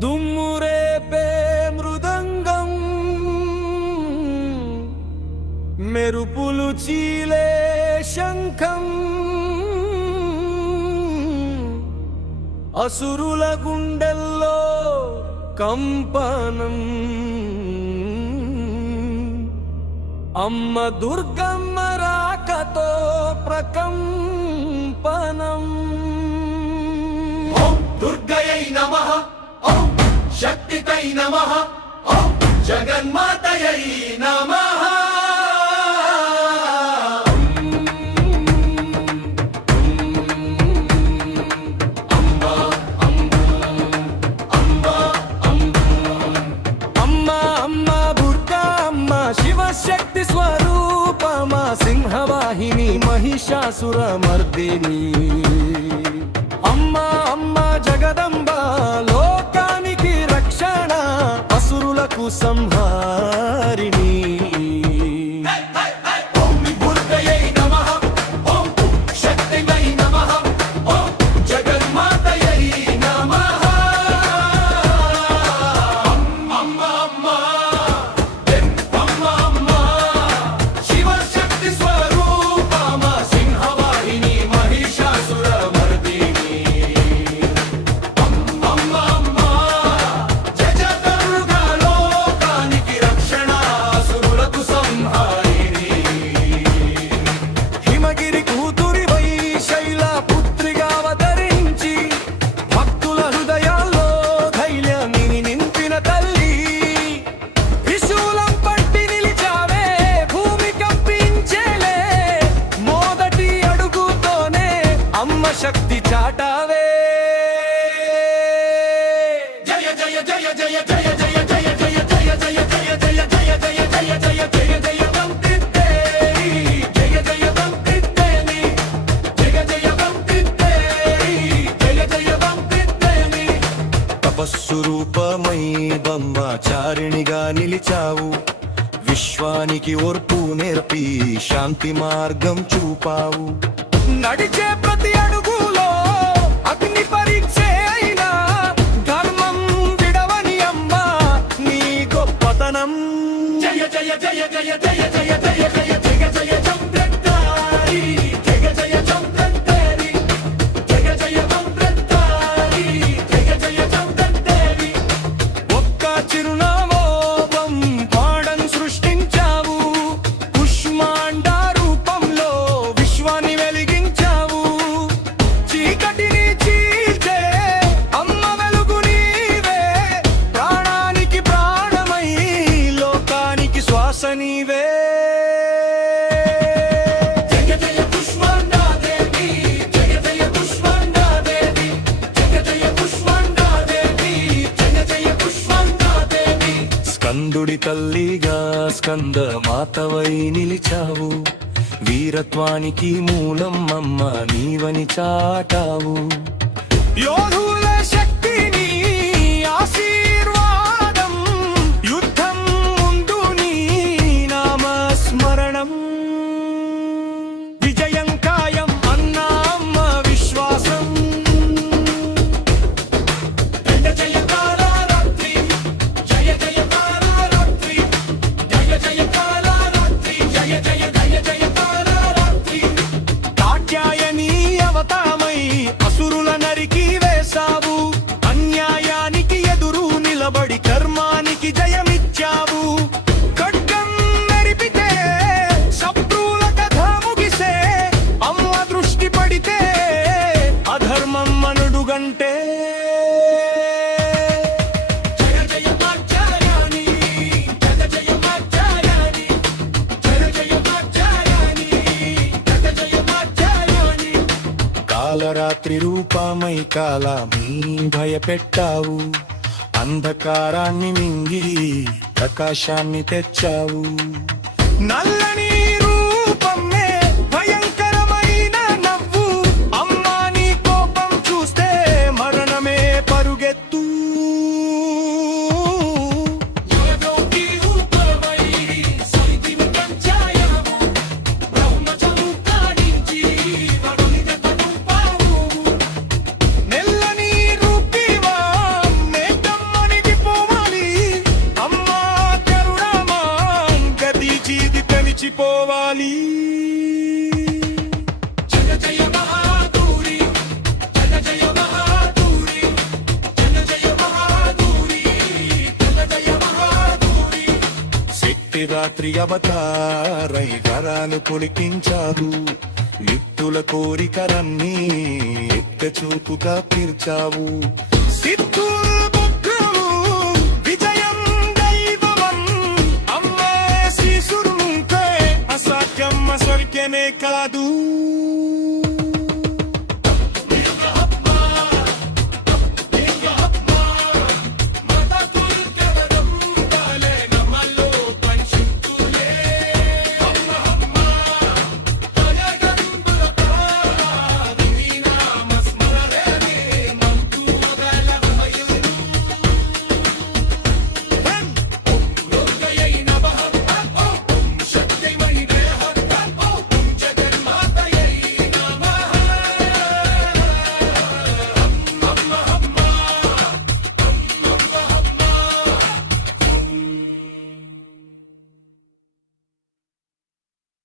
దుమ్మురేపే మృదంగం. మెరుపులు చీలే శంఖం. అసురుల గుండెల్లో కంపనం. అమ్మ దుర్గమ్మ రాకతో ప్రకంపనం. దుర్గయ నమః. శక్తికై నమ జగన్మాతయై నమ. సింహవాహిని మహిషాసురమర్దిని అమ్మా అమ్మ జగదంబా లోకానికి సంహార స్వరూపమై బ్రహ్మచారిణిగా నిలిచావు. విశ్వానికి ఓర్పు నేర్పి శాంతి మార్గం చూపావు. నడిచే ప్రతి శ్వాస స్కందుడి తల్లిగా స్కంద మాతవై నిలిచావు. వీరత్వానికి మూలం అమ్మ నీవని చాటావు. యోధుల శక్తిని రాత్రి రూపమై కాలమీ భయపెట్టావు. అంధకారాన్ని మింగి ప్రకాశాన్ని తెచ్చావు. నల్లని రాత్రి అవతారై గరాలు పొలికించావు. లిత్తుల కోరికరన్నీ ఎత్త చూపుగా తీర్చావు కాదు.